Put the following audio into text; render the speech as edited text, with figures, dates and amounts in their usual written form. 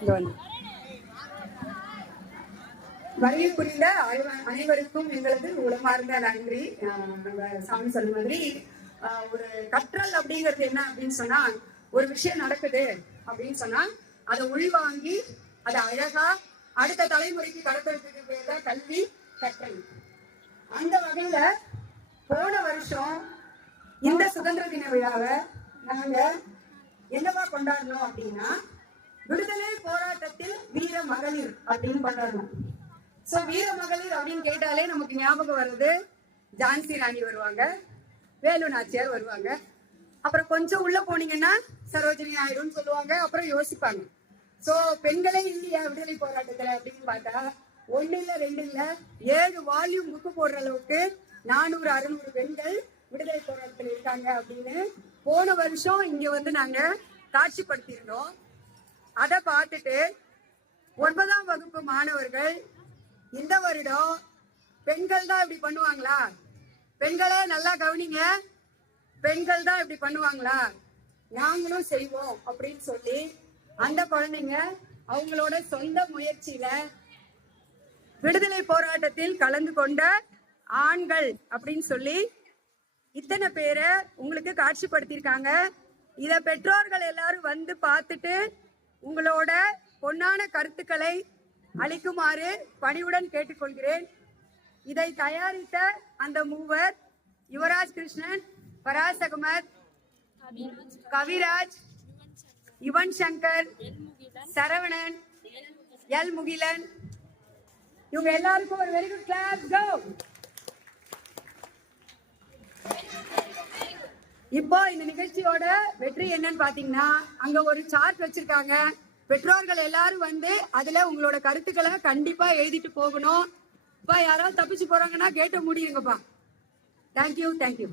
இங்க வந்து வருகை புரிந்த அனைவருக்கும் எங்களது உளமார்ந்த நன்றி. சாமி சொன்ன மாதிரி ஒரு கற்றல் அப்படிங்கிறது என்ன அப்படின்னு சொன்னா, ஒரு விஷயம் நடக்குது அப்படின்னு சொன்னா அதை உள்வாங்கி அதை அழகா அடுத்த தலைமுறைக்கு கடத்துறதுக்கு பேர் தான் கல்வி கற்றல். அந்த வகையில போன வருஷம் இந்த சுதந்திர தின விழாவை நாங்க என்னவா கொண்டாடணும் அப்படின்னா, விடுதலை போராட்டத்தில் வீர மகளிர் அப்படின்னு கொண்டாடணும். சோ வீர மகளிர் அப்படின்னு கேட்டாலே நமக்கு ஞாபகம் வருது ஜான்சி ராணி வருவாங்க, வேலு நாச்சியார் வருவாங்க, அப்புறம் கொஞ்சம் உள்ள போனீங்கன்னா சரோஜினி ஆயிரும் சொல்லுவாங்க. அப்புறம் யோசிப்பாங்க, சோ பெண்களே இல்லையா விடுதலை போராட்டத்துல அப்படின்னு பார்த்தா 1 இல்ல 2 இல்ல 7 வால்யூம் புக்கு போடுற அளவுக்கு 400-600 பெண்கள் விடுதலை போராட்டத்தில் இருக்காங்க அப்படின்னு போன வருஷம் இங்க வந்து நாங்க காட்சிப்படுத்தியிருந்தோம். அதை பார்த்துட்டு 9ஆம் வகுப்பு மாணவர்கள் இந்த வருடம் பெண்கள் தான் இப்படி பண்ணுவாங்களா, பெண்களே நல்லா கவனிங்க, பெண்கள் தான் இப்படி பண்ணுவாங்களா, நாங்களும் செய்வோம் அப்படின்னு சொல்லி அந்த குழந்தைங்க அவங்களோட சொந்த முயற்சியில விடுதலை போராட்டத்தில் கலந்து கொண்ட ஆண்கள் அப்படின்னு சொல்லி இத்தனை பேரை உங்களுக்கு காட்சிப்படுத்தியிருக்காங்க. இத பெற்றோர்கள் எல்லாரும் வந்து பார்த்துட்டு உங்களோட பொன்னான கருத்துக்களை அளிக்குமாறு பணிவுடன் கேட்டுக்கொள்கிறேன். இதை தயாரித்த அந்த மூவர் யுவராஜ் கிருஷ்ணன், பராஸ் அகமத், கவிராஜ், யுவன் சங்கர், சரவணன், எல் முகிலன், இவங்க எல்லாருக்கும் ஒரு வெரி குட் கிளாப். கோ. இப்போ இந்த நிகழ்ச்சியோட வெற்றி என்னன்னு பாத்தீங்கன்னா, அங்க ஒரு சார்ட் வச்சிருக்காங்க. பெற்றோர்கள் எல்லாரும் வந்து அதுல உங்களோட கருத்துக்களை கண்டிப்பா எழுதிட்டு போகணும். யாராவது தப்பிச்சு போறாங்கன்னா கேட்ட முடியுங்கப்பா. தேங்க்யூ.